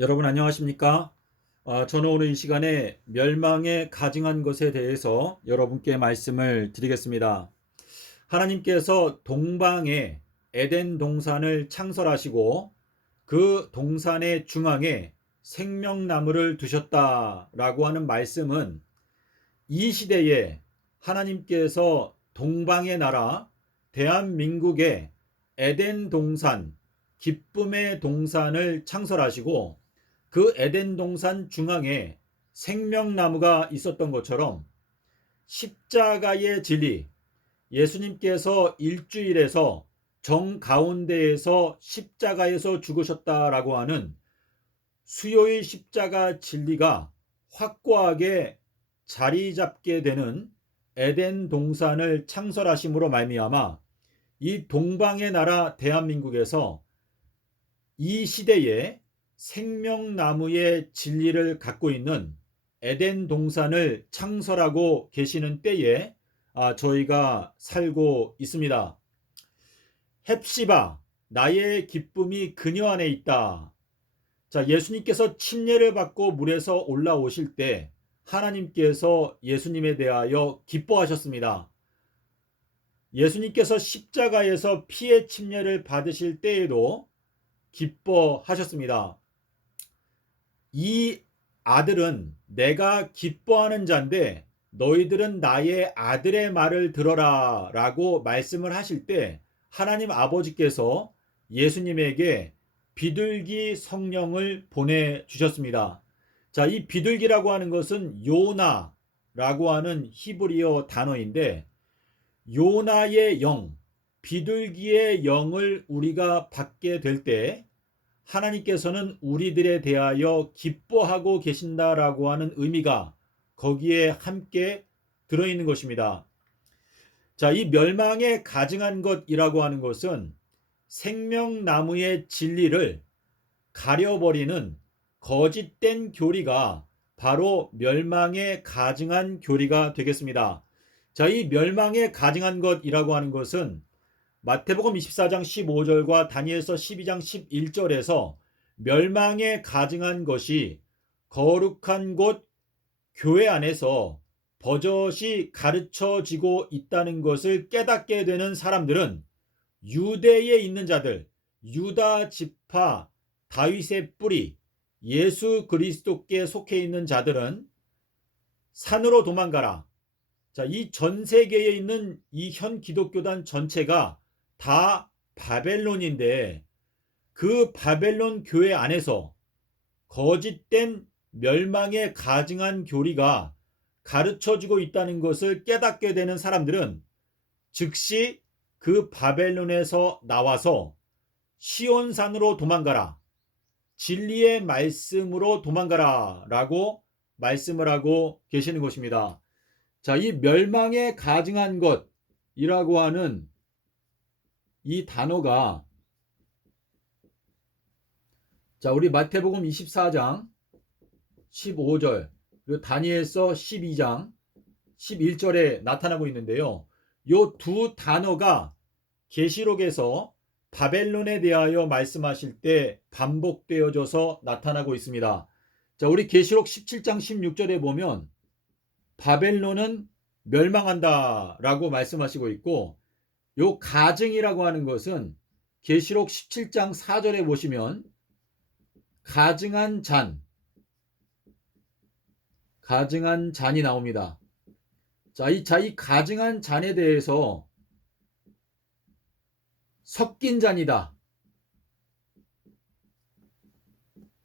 여러분 안녕하십니까? 저는 오늘 이 시간에 멸망에 가증한 것에 대해서 여러분께 말씀을 드리겠습니다. 하나님께서 동방에 에덴 동산을 창설하시고 그 동산의 중앙에 생명나무를 두셨다라고 하는 말씀은 이 시대에 하나님께서 동방의 나라 대한민국의 에덴 동산, 기쁨의 동산을 창설하시고 그 에덴 동산 중앙에 생명나무가 있었던 것처럼 십자가의 진리, 예수님께서 일주일에서 정가운데에서 십자가에서 죽으셨다라고 하는 수요일 십자가 진리가 확고하게 자리 잡게 되는 에덴 동산을 창설하심으로 말미암아 이 동방의 나라 대한민국에서 이 시대에 생명나무의 진리를 갖고 있는 에덴 동산을 창설하고 계시는 때에 저희가 살고 있습니다. 헵시바, 나의 기쁨이 그녀 안에 있다. 자, 예수님께서 침례를 받고 물에서 올라오실 때 하나님께서 예수님에 대하여 기뻐하셨습니다. 예수님께서 십자가에서 피의 침례를 받으실 때에도 기뻐하셨습니다. 이 아들은 내가 기뻐하는 자인데 너희들은 나의 아들의 말을 들어라 라고 말씀을 하실 때 하나님 아버지께서 예수님에게 비둘기 성령을 보내주셨습니다. 자, 이 비둘기라고 하는 것은 요나라고 하는 히브리어 단어인데 요나의 영, 비둘기의 영을 우리가 받게 될 때 하나님께서는 우리들에 대하여 기뻐하고 계신다라고 하는 의미가 거기에 함께 들어있는 것입니다. 자, 이 멸망에 가증한 것이라고 하는 것은 생명나무의 진리를 가려버리는 거짓된 교리가 바로 멸망에 가증한 교리가 되겠습니다. 자, 이 멸망에 가증한 것이라고 하는 것은 마태복음 24장 15절과 다니엘서 12장 11절에서 멸망에 가증한 것이 거룩한 곳 교회 안에서 버젓이 가르쳐지고 있다는 것을 깨닫게 되는 사람들은 유대에 있는 자들, 유다 지파 다윗의 뿌리 예수 그리스도께 속해 있는 자들은 산으로 도망가라. 자, 이 전 세계에 있는 이 현 기독교단 전체가 다 바벨론인데 그 바벨론 교회 안에서 거짓된 멸망에 가증한 교리가 가르쳐지고 있다는 것을 깨닫게 되는 사람들은 즉시 그 바벨론에서 나와서 시온산으로 도망가라. 진리의 말씀으로 도망가라 라고 말씀을 하고 계시는 것입니다. 자, 이 멸망에 가증한 것이라고 하는 이 단어가 자, 우리 마태복음 24장 15절 그리고 다니엘서 12장 11절에 나타나고 있는데요. 요 두 단어가 계시록에서 바벨론에 대하여 말씀하실 때 반복되어져서 나타나고 있습니다. 자, 우리 계시록 17장 16절에 보면 바벨론은 멸망한다 라고 말씀하시고 있고 요 가증이라고 하는 것은 계시록 17장 4절에 보시면 가증한 잔이 나옵니다. 이 가증한 잔에 대해서 섞인 잔이다.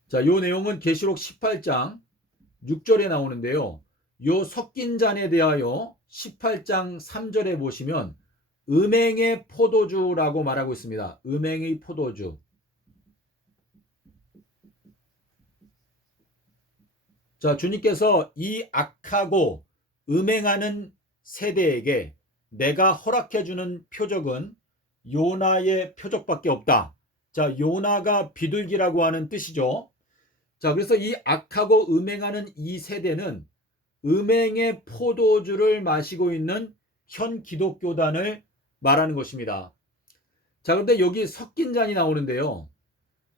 자, 요 내용은 계시록 18장 6절에 나오는데요. 요 섞인 잔에 대하여 18장 3절에 보시면 음행의 포도주라고 말하고 있습니다. 음행의 포도주. 자, 주님께서 이 악하고 음행하는 세대에게 내가 허락해주는 표적은 요나의 표적밖에 없다. 자, 요나가 비둘기라고 하는 뜻이죠. 자, 그래서 이 악하고 음행하는 이 세대는 음행의 포도주를 마시고 있는 현 기독교단을 말하는 것입니다. 자, 그런데 여기 섞인 잔이 나오는데요.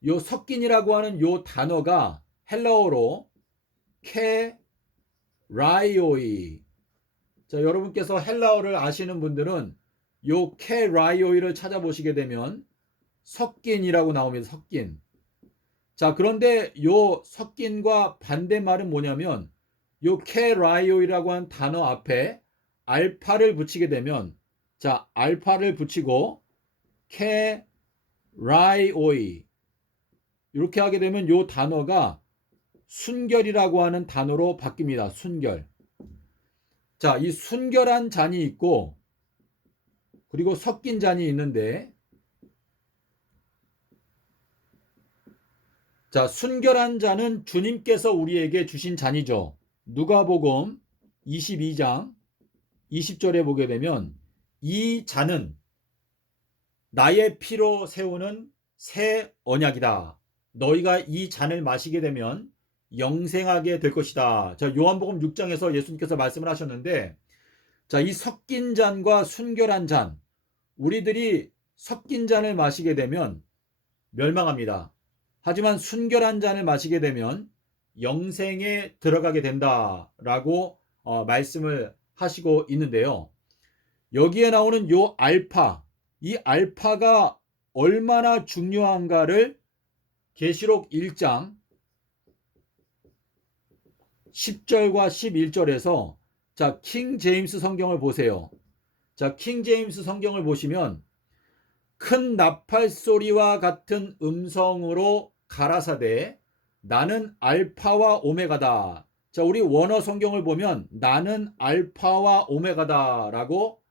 요 섞인이라고 하는 요 단어가 헬라어로 케라이오이. 자, 여러분께서 헬라어를 아시는 분들은 요 케라이오이를 찾아보시게 되면 섞인이라고 나옵니다. 섞인. 자, 그런데 요 섞인과 반대말은 뭐냐면 요 케라이오이라고 한 단어 앞에 알파를 붙이게 되면, 자, 알파를 붙이고 케라이오이 이렇게 하게 되면 요 단어가 순결이라고 하는 단어로 바뀝니다. 순결. 자, 이 순결한 잔이 있고 그리고 섞인 잔이 있는데, 자, 순결한 잔은 주님께서 우리에게 주신 잔이죠. 누가복음 22장 20절에 보게 되면 이 잔은 나의 피로 세우는 새 언약이다. 너희가 이 잔을 마시게 되면 영생하게 될 것이다. 자, 요한복음 6장에서 예수님께서 말씀을 하셨는데, 자, 이 섞인 잔과 순결한 잔, 우리들이 섞인 잔을 마시게 되면 멸망합니다. 하지만 순결한 잔을 마시게 되면 영생에 들어가게 된다라고 말씀을 하시고 있는데요. 여기에 나오는 요 알파, 이 알파가 얼마나 중요한가를 계시록 1장 10절과 11절에서, 자, 킹 제임스 성경을 보세요. 자, 킹 제임스 성경을 보시면 큰 나팔 소리와 같은 음성으로 가라사대 나는 알파와 오메가다. 자, 우리 원어 성경을 보면 나는 알파와 오메가다라고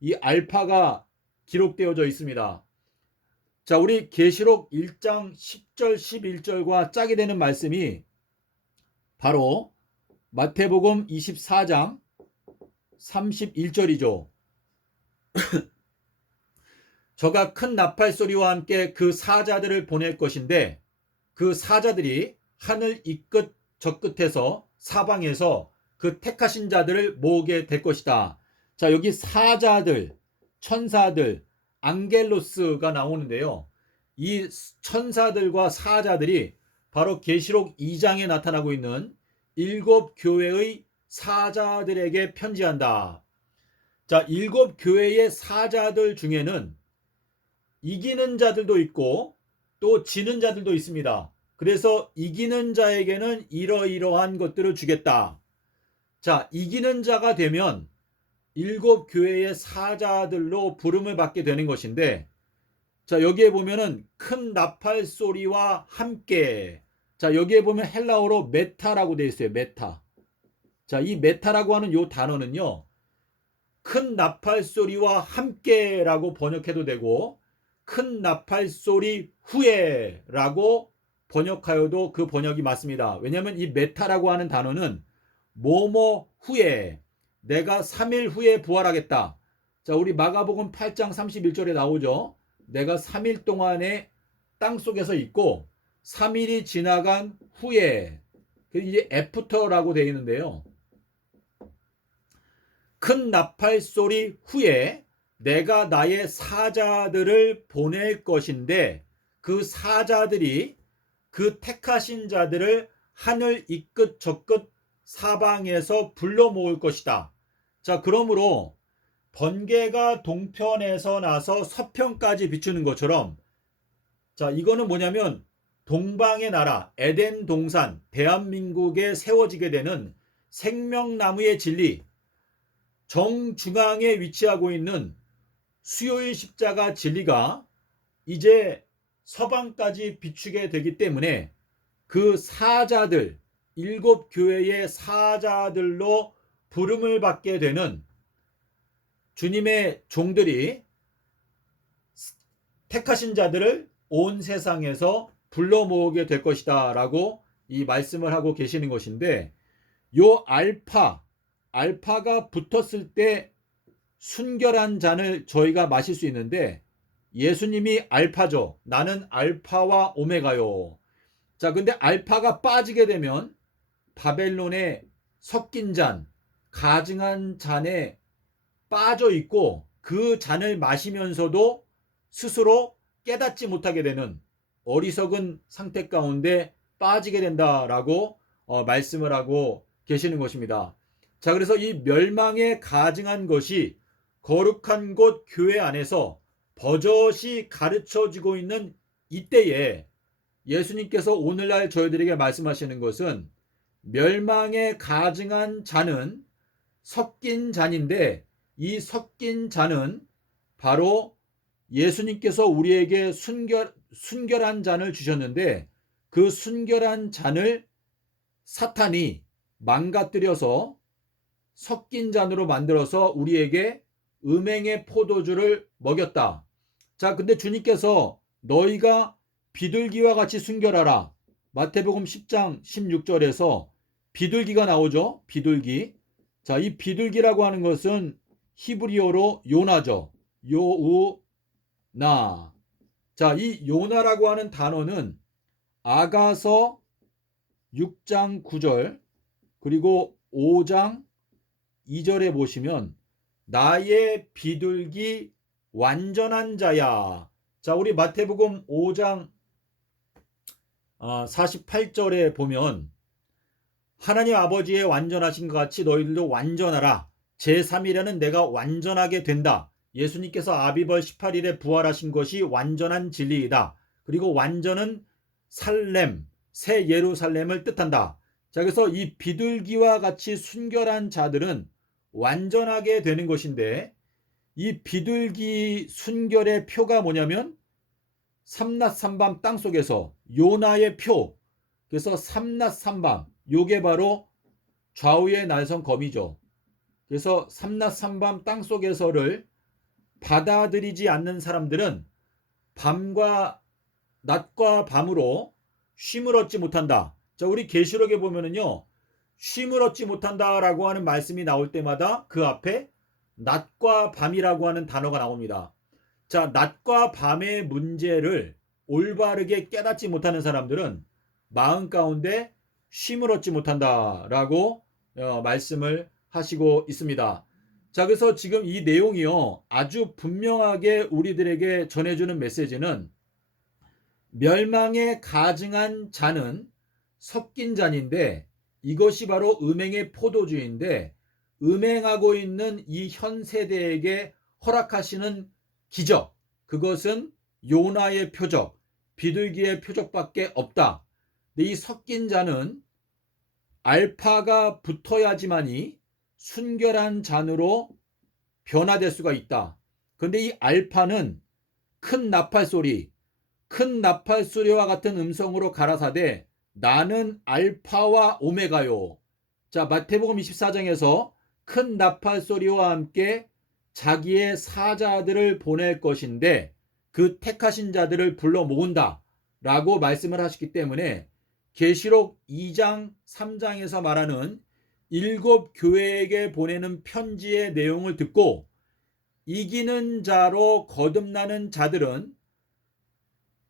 이 알파가 기록되어져 있습니다. 자, 우리 계시록 1장 10절 11절과 짝이 되는 말씀이 바로 마태복음 24장 31절이죠. 저가 큰 나팔 소리와 함께 그 사자들을 보낼 것인데 그 사자들이 하늘 이 끝 저 끝에서 사방에서 그 택하신 자들을 모으게 될 것이다. 자, 여기 사자들, 천사들, 앙겔로스가 나오는데요. 이 천사들과 사자들이 바로 계시록 2장에 나타나고 있는 7교회의 사자들에게 편지한다. 자, 7교회의 사자들 중에는 이기는 자들도 있고 또 지는 자들도 있습니다. 그래서 이기는 자에게는 이러이러한 것들을 주겠다. 자, 이기는 자가 되면 7교회의 사자들로 부름을 받게 되는 것인데, 자, 여기에 보면은 큰 나팔 소리와 함께, 자, 여기에 보면 헬라어로 메타라고 되어 있어요. 메타. 자, 이 메타라고 하는 요 단어는요, 큰 나팔 소리와 함께라고 번역해도 되고 큰 나팔 소리 후에라고 번역하여도 그 번역이 맞습니다. 왜냐하면 이 메타라고 하는 단어는 뭐뭐 후에, 내가 3일 후에 부활하겠다. 자, 우리 마가복음 8장 31절에 나오죠. 내가 3일 동안에 땅속에서 있고 3일이 지나간 후에, 이제 애프터라고 되어 있는데요. 큰 나팔 소리 후에 내가 나의 사자들을 보낼 것인데 그 사자들이 그 택하신 자들을 하늘 이 끝 저 끝 사방에서 불러 모을 것이다. 자, 그러므로 번개가 동편에서 나서 서편까지 비추는 것처럼, 자, 이거는 뭐냐면 동방의 나라 에덴 동산 대한민국에 세워지게 되는 생명나무의 진리, 정중앙에 위치하고 있는 수요일 십자가 진리가 이제 서방까지 비추게 되기 때문에 그 사자들, 7교회의 사자들로 부름을 받게 되는 주님의 종들이 택하신 자들을 온 세상에서 불러 모으게 될 것이다 라고 이 말씀을 하고 계시는 것인데, 요 알파가 붙었을 때 순결한 잔을 저희가 마실 수 있는데 예수님이 알파죠. 나는 알파와 오메가요. 자, 근데 알파가 빠지게 되면 바벨론의 섞인 잔, 가증한 잔에 빠져 있고 그 잔을 마시면서도 스스로 깨닫지 못하게 되는, 어리석은 상태 가운데 빠지게 된다라고 말씀을 하고 계시는 것입니다. 자, 그래서 이 멸망에 가증한 것이 거룩한 곳 교회 안에서 버젓이 가르쳐지고 있는 이때에 예수님께서 오늘날 저희들에게 말씀하시는 것은 멸망에 가증한 자는 섞인 잔인데, 이 섞인 잔은 바로 예수님께서 우리에게 순결한 잔을 주셨는데, 그 순결한 잔을 사탄이 망가뜨려서 섞인 잔으로 만들어서 우리에게 음행의 포도주를 먹였다. 자, 근데 주님께서 너희가 비둘기와 같이 순결하라. 마태복음 10장 16절에서 비둘기가 나오죠. 비둘기. 자, 이 비둘기라고 하는 것은 히브리어로 요나죠. 요우나. 자, 이 요나라고 하는 단어는 아가서 6장 9절 그리고 5장 2절에 보시면 나의 비둘기 완전한 자야. 자, 우리 마태복음 5장 48절에 보면 하나님 아버지의 완전하신 것 같이 너희들도 완전하라. 제3일에는 내가 완전하게 된다. 예수님께서 아비벌 18일에 부활하신 것이 완전한 진리이다. 그리고 완전은 살렘, 새 예루살렘을 뜻한다. 자, 그래서 이 비둘기와 같이 순결한 자들은 완전하게 되는 것인데, 이 비둘기 순결의 표가 뭐냐면 삼낮 삼밤 땅속에서 요나의 표. 그래서 삼낮 삼밤, 요게 바로 좌우의 날선 검이죠. 그래서 삼낮 삼밤 땅속에서를 받아들이지 않는 사람들은 낮과 밤으로 쉼을 얻지 못한다. 자, 우리 계시록에 보면은요, 쉼을 얻지 못한다라고 하는 말씀이 나올 때마다 그 앞에 낮과 밤이라고 하는 단어가 나옵니다. 자, 낮과 밤의 문제를 올바르게 깨닫지 못하는 사람들은 마음 가운데 쉼을 얻지 못한다라고 말씀을 하시고 있습니다. 자, 그래서 지금 이 내용이요, 아주 분명하게 우리들에게 전해주는 메시지는 멸망에 가증한 잔은 섞인 잔인데, 이것이 바로 음행의 포도주인데, 음행하고 있는 이 현 세대에게 허락하시는 기적, 그것은 요나의 표적, 비둘기의 표적밖에 없다. 근데 이 섞인 잔은 알파가 붙어야지만이 순결한 잔으로 변화될 수가 있다. 그런데 이 알파는 큰 나팔 소리와 같은 음성으로 가라사대 나는 알파와 오메가요. 자, 마태복음 24장에서 큰 나팔 소리와 함께 자기의 사자들을 보낼 것인데 그 택하신 자들을 불러 모은다 라고 말씀을 하셨기 때문에 계시록 2장 3장에서 말하는 7교회에게 보내는 편지의 내용을 듣고 이기는 자로 거듭나는 자들은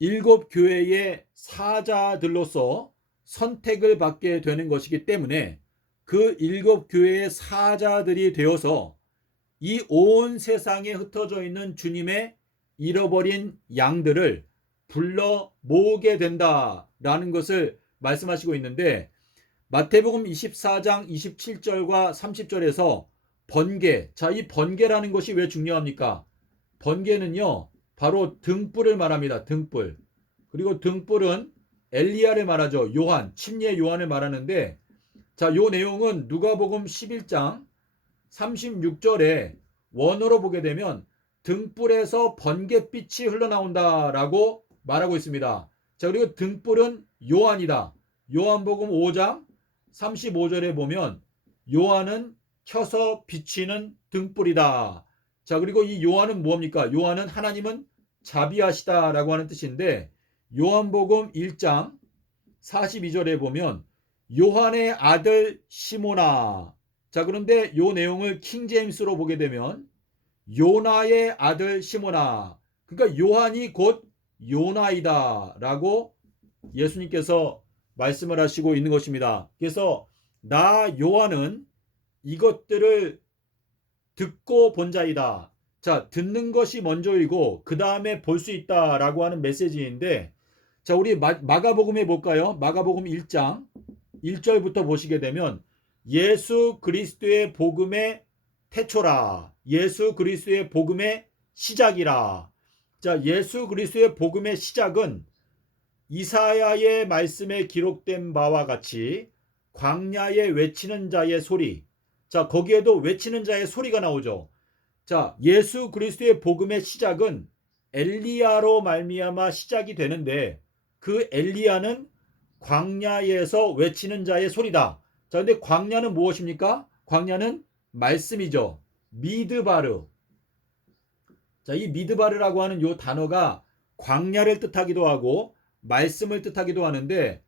7교회의 사자들로서 선택을 받게 되는 것이기 때문에 그 7교회의 사자들이 되어서 이 온 세상에 흩어져 있는 주님의 잃어버린 양들을 불러 모으게 된다라는 것을 말씀하시고 있는데, 마태복음 24장 27절과 30절에서 번개. 자, 이 번개라는 것이 왜 중요합니까? 번개는요, 바로 등불을 말합니다. 등불. 그리고 등불은 엘리야를 말하죠. 요한, 침례 요한을 말하는데, 자, 요 내용은 누가복음 11장 36절에 원어로 보게 되면 등불에서 번갯빛이 흘러나온다라고 말하고 있습니다. 자, 그리고 등불은 요한이다. 요한복음 5장 35절에 보면 요한은 켜서 비치는 등불이다. 자, 그리고 이 요한은 뭡니까? 요한은 하나님은 자비하시다라고 하는 뜻인데, 요한복음 1장 42절에 보면 요한의 아들 시모나. 자, 그런데 요 내용을 킹제임스로 보게 되면 요나의 아들 시모나. 그러니까 요한이 곧 요나이다 라고 예수님께서 말씀을 하시고 있는 것입니다. 그래서 나 요한은 이것들을 듣고 본 자이다. 자, 듣는 것이 먼저이고 그 다음에 볼 수 있다라고 하는 메시지인데, 자, 우리 마가복음에 볼까요? 마가복음 1장 1절부터 보시게 되면 예수 그리스도의 복음의 태초라. 예수 그리스도의 복음의 시작이라. 자, 예수 그리스도의 복음의 시작은 이사야의 말씀에 기록된 바와 같이 광야에 외치는 자의 소리. 자, 거기에도 외치는 자의 소리가 나오죠. 자, 예수 그리스도의 복음의 시작은 엘리야로 말미암아 시작이 되는데 그 엘리야는 광야에서 외치는 자의 소리다. 자, 근데 광야는 무엇입니까? 광야는 말씀이죠. 미드바르. 자, 이 미드바르라고 하는 요 단어가 광야를 뜻하기도 하고 말씀을 뜻하기도 하는데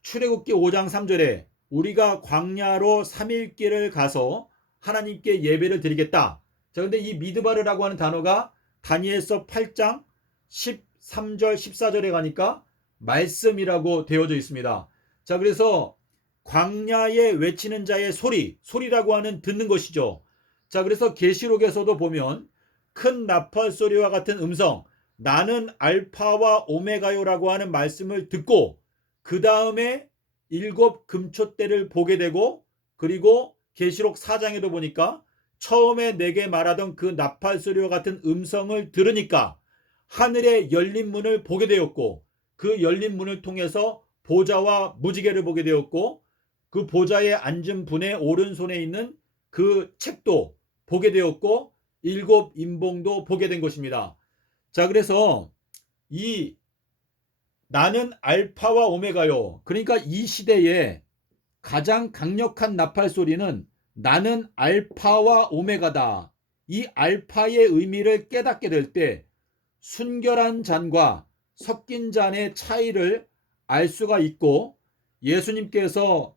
출애굽기 5장 3절에 우리가 광야로 3일 길을 가서 하나님께 예배를 드리겠다. 자, 근데 이 미드바르라고 하는 단어가 다니엘서 8장 13절 14절에 가니까 말씀이라고 되어져 있습니다. 자, 그래서 광야에 외치는 자의 소리라고 하는 듣는 것이죠. 자, 그래서 계시록에서도 보면 큰 나팔 소리와 같은 음성, 나는 알파와 오메가요라고 하는 말씀을 듣고 그 다음에 7 금초대를 보게 되고, 그리고 계시록 4장에도 보니까 처음에 내게 말하던 그 나팔 소리와 같은 음성을 들으니까 하늘의 열린 문을 보게 되었고, 그 열린 문을 통해서 보좌와 무지개를 보게 되었고, 그 보좌에 앉은 분의 오른손에 있는 그 책도 보게 되었고 7 인봉도 보게 된 것입니다. 자, 그래서 이 나는 알파와 오메가요. 그러니까 이 시대에 가장 강력한 나팔 소리는 나는 알파와 오메가다. 이 알파의 의미를 깨닫게 될 때 순결한 잔과 섞인 잔의 차이를 알 수가 있고, 예수님께서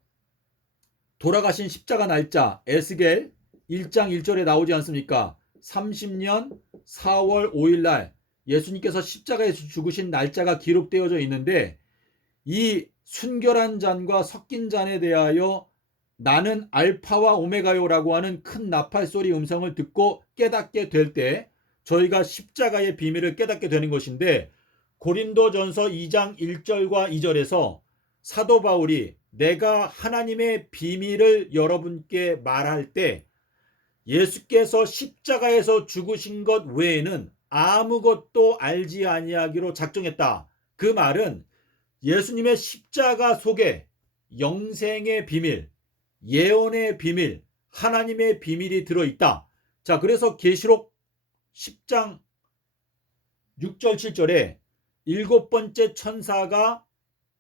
돌아가신 십자가 날짜 에스겔 1장 1절에 나오지 않습니까? 30년 4월 5일 날 예수님께서 십자가에서 죽으신 날짜가 기록되어져 있는데, 이 순결한 잔과 섞인 잔에 대하여 나는 알파와 오메가요라고 하는 큰 나팔 소리 음성을 듣고 깨닫게 될 때 저희가 십자가의 비밀을 깨닫게 되는 것인데, 고린도전서 2장 1절과 2절에서 사도 바울이 내가 하나님의 비밀을 여러분께 말할 때 예수께서 십자가에서 죽으신 것 외에는 아무것도 알지 아니하기로 작정했다. 그 말은 예수님의 십자가 속에 영생의 비밀, 예언의 비밀, 하나님의 비밀이 들어있다. 자, 그래서 계시록 10장 6절 7절에 7번째 천사가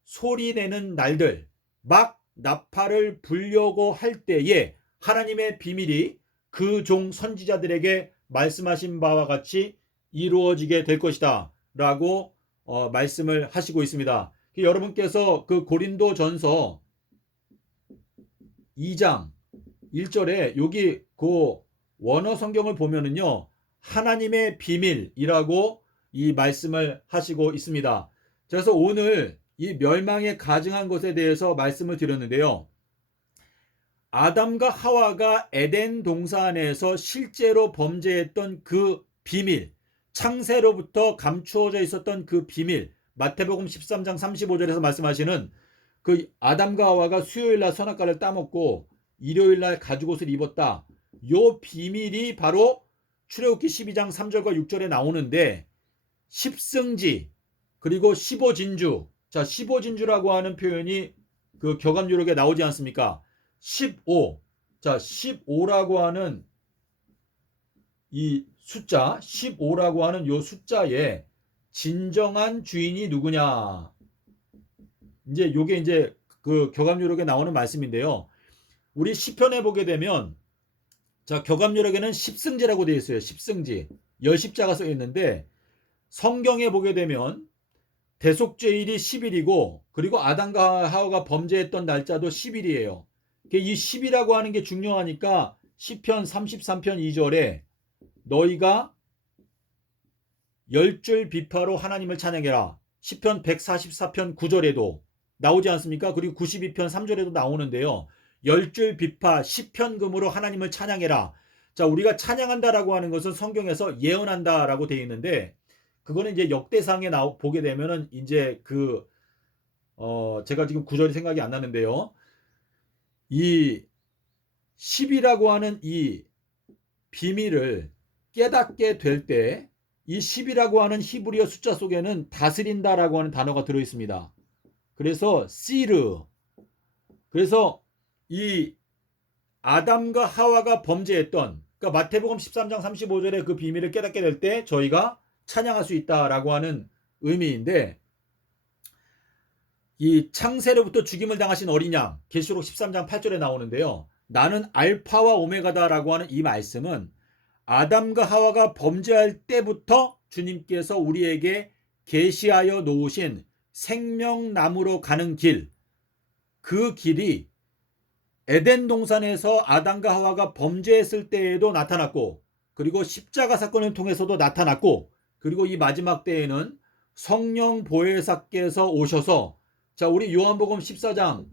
소리내는 날들, 막 나팔을 불려고 할 때에 하나님의 비밀이 그 종 선지자들에게 말씀하신 바와 같이 이루어지게 될 것이다 라고 말씀을 하시고 있습니다. 여러분께서 그 고린도전서 2장 1절에 여기 그 원어 성경을 보면은요, 하나님의 비밀이라고 이 말씀을 하시고 있습니다. 그래서 오늘 이 멸망에 가증한 것에 대해서 말씀을 드렸는데요. 아담과 하와가 에덴 동산에서 실제로 범죄했던 그 비밀, 창세로부터 감추어져 있었던 그 비밀, 마태복음 13장 35절에서 말씀하시는 그 아담과 하와가 수요일날 선악과를 따먹고 일요일날 가죽옷을 입었다. 요 비밀이 바로 출애굽기 12장 3절과 6절에 나오는데, 십승지 그리고 15진주, 자, 15진주라고 하는 표현이 그 교감유록에 나오지 않습니까? 15, 자, 15라고 하는 이 숫자, 15라고 하는 요 숫자에 진정한 주인이 누구냐? 이제 요게 이제 그 교감유록에 나오는 말씀인데요. 우리 시편에 보게 되면, 자, 교감유록에는 십승지라고 되어 있어요. 십승지. 열십자가 써 있는데, 성경에 보게 되면 대속죄일이 10일이고, 그리고 아담과 하와가 범죄했던 날짜도 10일이에요. 이 10이라고 하는 게 중요하니까 시편 33편 2절에 너희가 10줄 비파로 하나님을 찬양해라. 시편 144편 9절에도 나오지 않습니까? 그리고 92편 3절에도 나오는데요. 10줄 비파 10편금으로 하나님을 찬양해라. 자, 우리가 찬양한다라고 하는 것은 성경에서 예언한다라고 되어 있는데, 그거는 이제 역대상에 보게 되면은 이제 제가 지금 구절이 생각이 안 나는데요. 이 10이라고 하는 이 비밀을 깨닫게 될 때 이 10이라고 하는 히브리어 숫자 속에는 다스린다라고 하는 단어가 들어 있습니다. 그래서 시르. 그래서 이 아담과 하와가 범죄했던, 그러니까 마태복음 13장 35절에 그 비밀을 깨닫게 될 때 저희가 찬양할 수 있다라고 하는 의미인데, 이 창세로부터 죽임을 당하신 어린 양, 계시록 13장 8절에 나오는데요. 나는 알파와 오메가다라고 하는 이 말씀은 아담과 하와가 범죄할 때부터 주님께서 우리에게 계시하여 놓으신 생명나무로 가는 길, 그 길이 에덴 동산에서 아담과 하와가 범죄했을 때에도 나타났고, 그리고 십자가 사건을 통해서도 나타났고, 그리고 이 마지막 때에는 성령 보혜사께서 오셔서, 자, 우리 요한복음 14장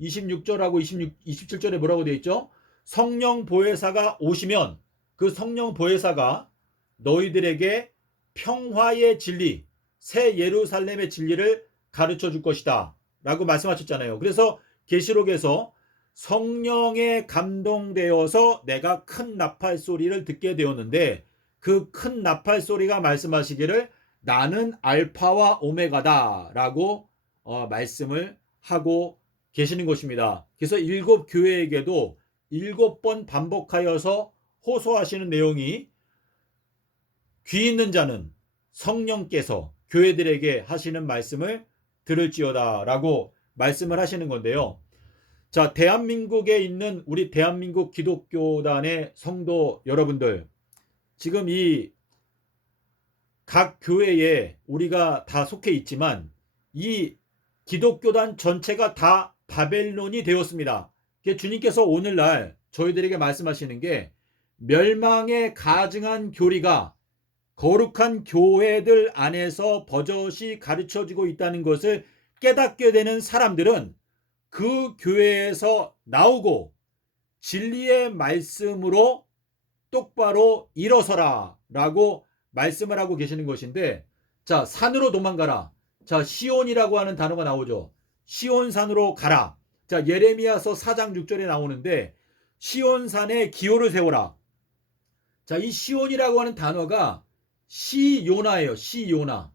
26절하고 27절에 뭐라고 되어 있죠? 성령 보혜사가 오시면 그 성령 보혜사가 너희들에게 평화의 진리, 새 예루살렘의 진리를 가르쳐 줄 것이다 라고 말씀하셨잖아요. 그래서 계시록에서 성령에 감동되어서 내가 큰 나팔 소리를 듣게 되었는데, 그 큰 나팔 소리가 말씀하시기를 나는 알파와 오메가다 라고 말씀을 하고 계시는 것입니다. 그래서 7 교회에게도 7번 반복하여서 호소하시는 내용이 귀 있는 자는 성령께서 교회들에게 하시는 말씀을 들을지어다 라고 말씀을 하시는 건데요. 자, 대한민국에 있는 우리 대한민국 기독교단의 성도 여러분들, 지금 이 각 교회에 우리가 다 속해 있지만 이 기독교단 전체가 다 바벨론이 되었습니다. 주님께서 오늘날 저희들에게 말씀하시는 게, 멸망에 가증한 교리가 거룩한 교회들 안에서 버젓이 가르쳐지고 있다는 것을 깨닫게 되는 사람들은 그 교회에서 나오고 진리의 말씀으로 똑바로 일어서라 라고 말씀을 하고 계시는 것인데, 자, 산으로 도망가라. 자, 시온이라고 하는 단어가 나오죠. 시온산으로 가라. 자, 예레미야서 4장 6절에 나오는데 시온산에 기호를 세워라. 자, 이 시온이라고 하는 단어가 시요나예요. 시요나.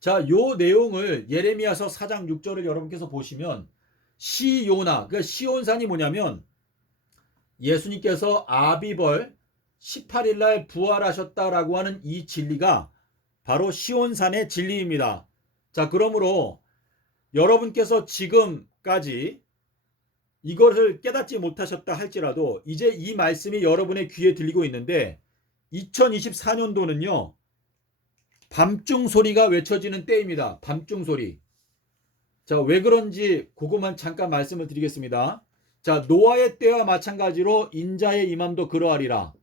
자, 요 내용을 예레미야서 4장 6절을 여러분께서 보시면 시요나, 그러니까 시온산이 뭐냐면 예수님께서 아비벌 18일 날 부활하셨다라고 하는 이 진리가 바로 시온산의 진리입니다. 자, 그러므로 여러분께서 지금까지 이것을 깨닫지 못하셨다 할지라도 이제 이 말씀이 여러분의 귀에 들리고 있는데, 2024년도는요 밤중 소리가 외쳐지는 때입니다. 밤중 소리. 자, 왜 그런지 그것만 잠깐 말씀을 드리겠습니다. 자, 노아의 때와 마찬가지로 인자의 임함도 그러하리라.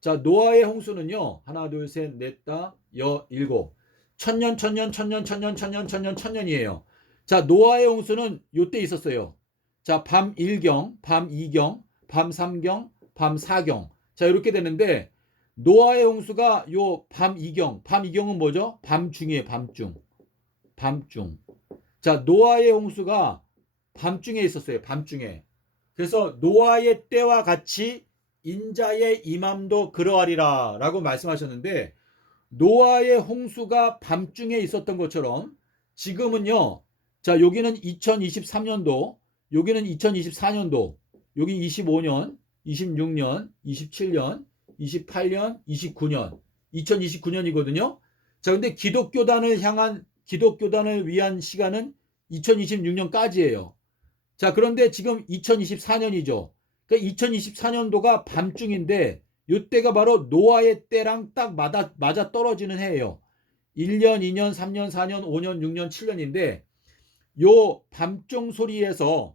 자, 노아의 홍수는요, 하나 둘 셋 넷 다 여 일곱, 천년 천년이에요. 자, 노아의 홍수는 요때 있었어요. 자, 밤 1경, 밤 2경, 밤 3경, 밤 4경. 자, 이렇게 되는데 노아의 홍수가 요 밤 2경, 밤 2경은 뭐죠? 밤중이에요. 밤중. 자, 노아의 홍수가 밤중에 있었어요. 밤중에. 그래서 노아의 때와 같이 인자의 임함도 그러하리라 라고 말씀하셨는데, 노아의 홍수가 밤중에 있었던 것처럼 지금은요, 자, 여기는 2023년도, 여기는 2024년도, 여기 25년, 26년, 27년, 28년, 29년, 2029년이거든요. 자, 근데 기독교단을 위한 시간은 2026년까지예요. 자, 그런데 지금 2024년이죠. 그러니까 2024년도가 밤중인데 이때가 바로 노아의 때랑 딱 맞아 떨어지는 해예요. 1년, 2년, 3년, 4년, 5년, 6년, 7년인데 요 밤중 소리에서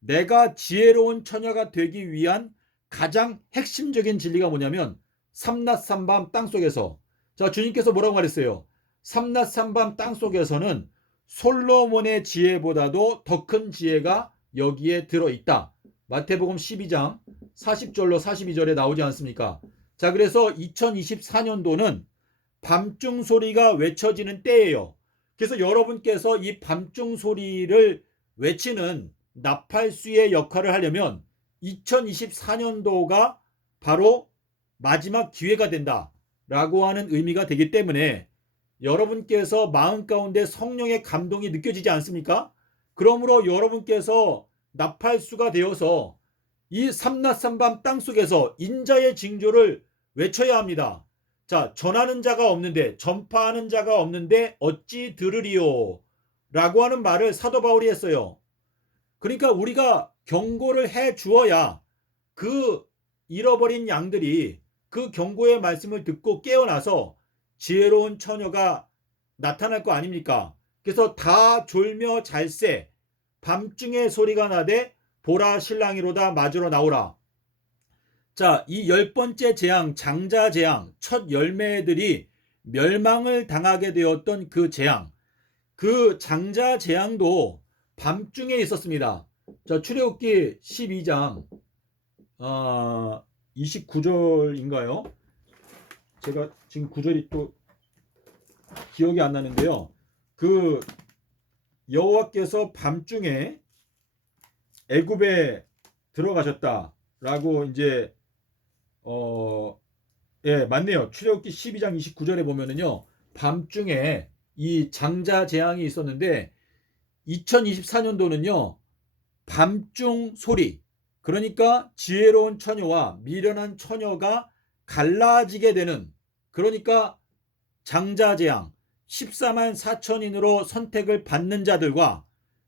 내가 지혜로운 처녀가 되기 위한 가장 핵심적인 진리가 뭐냐면, 삼낮 삼밤 땅속에서, 자, 주님께서 뭐라고 말했어요? 삼낮 삼밤 땅속에서는 솔로몬의 지혜보다도 더 큰 지혜가 여기에 들어있다. 마태복음 12장 40절로 42절에 나오지 않습니까? 자, 그래서 2024년도는 밤중 소리가 외쳐지는 때예요. 그래서 여러분께서 이 밤중 소리를 외치는 나팔수의 역할을 하려면 2024년도가 바로 마지막 기회가 된다라고 하는 의미가 되기 때문에 여러분께서 마음 가운데 성령의 감동이 느껴지지 않습니까? 그러므로 여러분께서 나팔수가 되어서 이 삼낮삼밤 땅속에서 인자의 징조를 외쳐야 합니다. 자, 전하는 자가 없는데, 전파하는 자가 없는데 어찌 들으리요? 라고 하는 말을 사도 바울이 했어요. 그러니까 우리가 경고를 해 주어야 그 잃어버린 양들이 그 경고의 말씀을 듣고 깨어나서 지혜로운 처녀가 나타날 거 아닙니까? 그래서 다 졸며 잘새 밤중에 소리가 나되 보라 신랑이로다 맞으러 나오라. 자, 이 10번째 재앙, 장자 재앙, 첫 열매들이 멸망을 당하게 되었던 그 재앙, 그 장자 재앙도 밤중에 있었습니다. 자, 출애굽기 12장 29절인가요? 제가 지금 구절이 또 기억이 안 나는데요. 그 여호와께서 밤중에 애굽에 들어가셨다라고 이제 예, 맞네요. 출애굽기 12장 29절에 보면은요. 밤중에 이 장자 재앙이 있었는데 2024년도는요. 밤중 소리, 그러니까 지혜로운 처녀와 미련한 처녀가 갈라지게 되는, 그러니까 장자 재앙, 14만 4천인으로 선택을 받는 자들과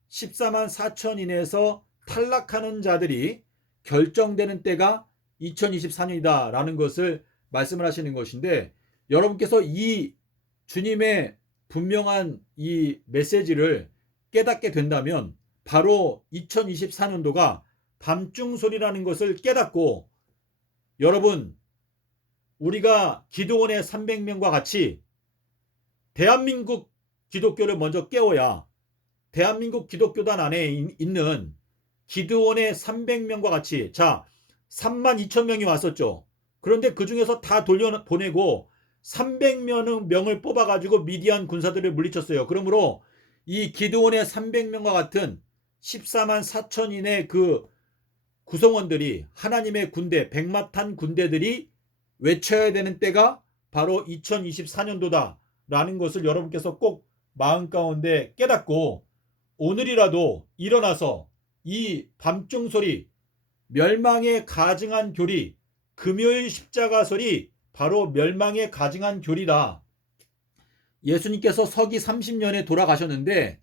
14만 4천인에서 탈락하는 자들이 결정되는 때가 2024년이다 라는 것을 말씀을 하시는 것인데, 여러분께서 이 주님의 분명한 이 메시지를 깨닫게 된다면 바로 2024년도가 밤중 소리라는 것을 깨닫고, 여러분 우리가 기도원의 300명과 같이 대한민국 기독교를 먼저 깨워야 대한민국 기독교단 안에 있는 기도원의 300명과 같이, 자 32,000명이 왔었죠. 그런데 그 중에서 다 돌려보내고 300명을 뽑아가지고 미디안 군사들을 물리쳤어요. 그러므로 이 기드온의 300명과 같은 14만 4천인의 그 구성원들이, 하나님의 군대, 백마탄 군대들이 외쳐야 되는 때가 바로 2024년도다 라는 것을 여러분께서 꼭 마음 가운데 깨닫고 오늘이라도 일어나서 이 밤중 소리, 멸망에 가증한 교리, 금요일 십자가 설이 바로 멸망에 가증한 교리다. 예수님께서 서기 30년에 돌아가셨는데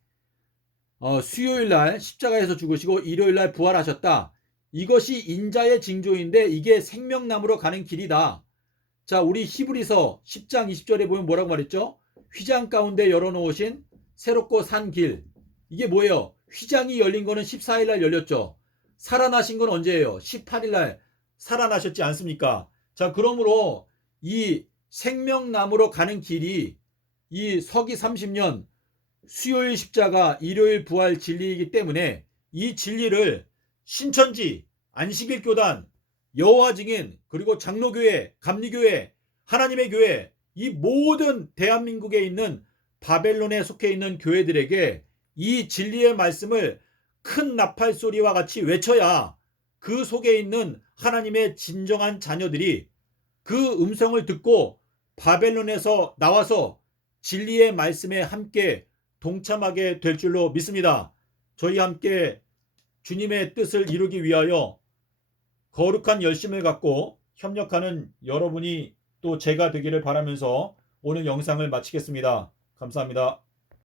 수요일날 십자가에서 죽으시고 일요일날 부활하셨다. 이것이 인자의 징조인데 이게 생명나무로 가는 길이다. 자, 우리 히브리서 10장 20절에 보면 뭐라고 말했죠? 휘장 가운데 열어놓으신 새롭고 산 길. 이게 뭐예요? 휘장이 열린 거는 14일날 열렸죠. 살아나신 건 언제예요? 18일날 살아나셨지 않습니까? 자, 그러므로 이 생명나무로 가는 길이 이 서기 30년 수요일 십자가 일요일 부활 진리이기 때문에 이 진리를 신천지, 안식일 교단, 여호와 증인, 그리고 장로교회, 감리교회, 하나님의 교회, 이 모든 대한민국에 있는 바벨론에 속해 있는 교회들에게 이 진리의 말씀을 큰 나팔 소리와 같이 외쳐야 그 속에 있는 하나님의 진정한 자녀들이 그 음성을 듣고 바벨론에서 나와서 진리의 말씀에 함께 동참하게 될 줄로 믿습니다. 저희 함께 주님의 뜻을 이루기 위하여 거룩한 열심을 갖고 협력하는 여러분이 또 제가 되기를 바라면서 오늘 영상을 마치겠습니다. 감사합니다.